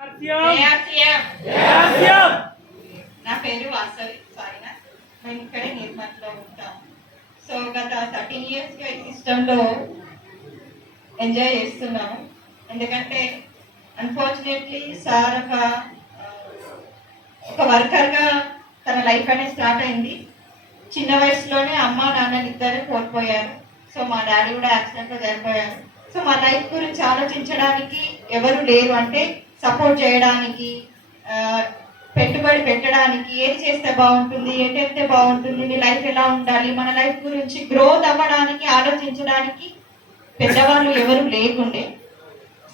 నా పేరు వాసవి సాయినా. మేము ఇక్కడే నిర్మల్లో ఉంటాం. సో గత 13 years గా ఈ సిస్టంలో ఎంజాయ్ చేస్తున్నాము. ఎందుకంటే అన్ఫార్చునేట్లీ సార్ ఒక వర్కర్గా తన లైఫ్ అనేది స్టార్ట్ అయింది. చిన్న వయసులోనే అమ్మ నాన్నని ఇద్దరు కోల్పోయారు. సో మా డాడీ కూడా యాక్సిడెంట్లో చనిపోయారు. సో మా లైఫ్ గురించి ఆలోచించడానికి ఎవరు లేరు, అంటే సపోర్ట్ చేయడానికి, పెట్టుబడి పెట్టడానికి, ఏది చేస్తే బాగుంటుంది, ఏంటైతే బాగుంటుంది, మీ లైఫ్ ఎలా ఉండాలి, మన లైఫ్ గురించి గ్రోత్ అవ్వడానికి ఆలోచించడానికి పెద్దవాళ్ళు ఎవరు లేకుండే.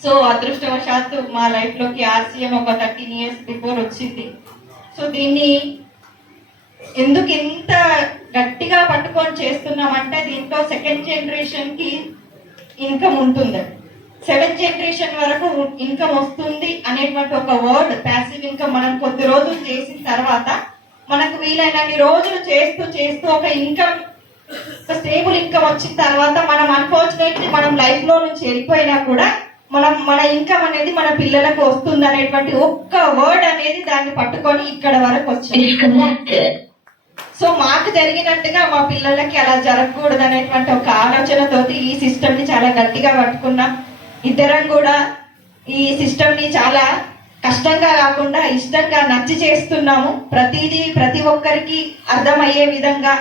సో అదృష్టవశాత్తు మా లైఫ్లోకి ఆర్సీఎం ఒక 13 years బిఫోర్ వచ్చింది. సో దీన్ని ఎందుకు ఇంత గట్టిగా పట్టుకొని చేస్తున్నామంటే దీంట్లో 2nd generation ఇన్కమ్ ఉంటుంది, 7th generation వరకు ఇన్కమ్ వస్తుంది అనేటువంటి ఒక వర్డ్, ప్యాసివ్ ఇన్కమ్. మనం కొద్ది రోజులు చేసిన తర్వాత మనకు వీలైనన్ని రోజులు చేస్తూ ఒక ఇన్కమ్, ఒక స్టేబుల్ ఇన్కమ్ వచ్చిన తర్వాత మనం అన్ఫార్చునేట్లీ మనం లైఫ్ లో నుంచి వెళ్ళిపోయినా కూడా మన ఇన్కమ్ అనేది మన పిల్లలకు వస్తుంది అనేటువంటి ఒక్క వర్డ్ అనేది దాన్ని పట్టుకొని ఇక్కడ వరకు వచ్చింది. సో మాకు జరిగినట్టుగా మా పిల్లలకి అలా జరగకూడదు అనేటువంటి ఒక ఆలోచనతోటి ఈ సిస్టమ్ ని చాలా గట్టిగా పట్టుకున్నాం. ఇద్దరం కూడా ఈ సిస్టమ్ ని చాలా కష్టంగా కాకుండా ఇష్టంగా నచ్చి చేస్తున్నాము. ప్రతి ఒక్కరికి అర్థమయ్యే విధంగా,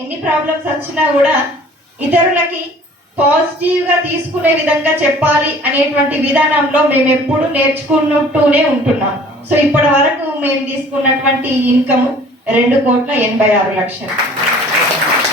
ఎన్ని ప్రాబ్లమ్స్ వచ్చినా కూడా ఇతరులకి పాజిటివ్ గా తీసుకునే విధంగా చెప్పాలి అనేటువంటి విధానంలో మేము ఎప్పుడు నేర్చుకుంటూనే ఉంటున్నాం. సో ఇప్పటి వరకు మేము తీసుకున్నటువంటి ఇన్కమ్ 2,86,00,000.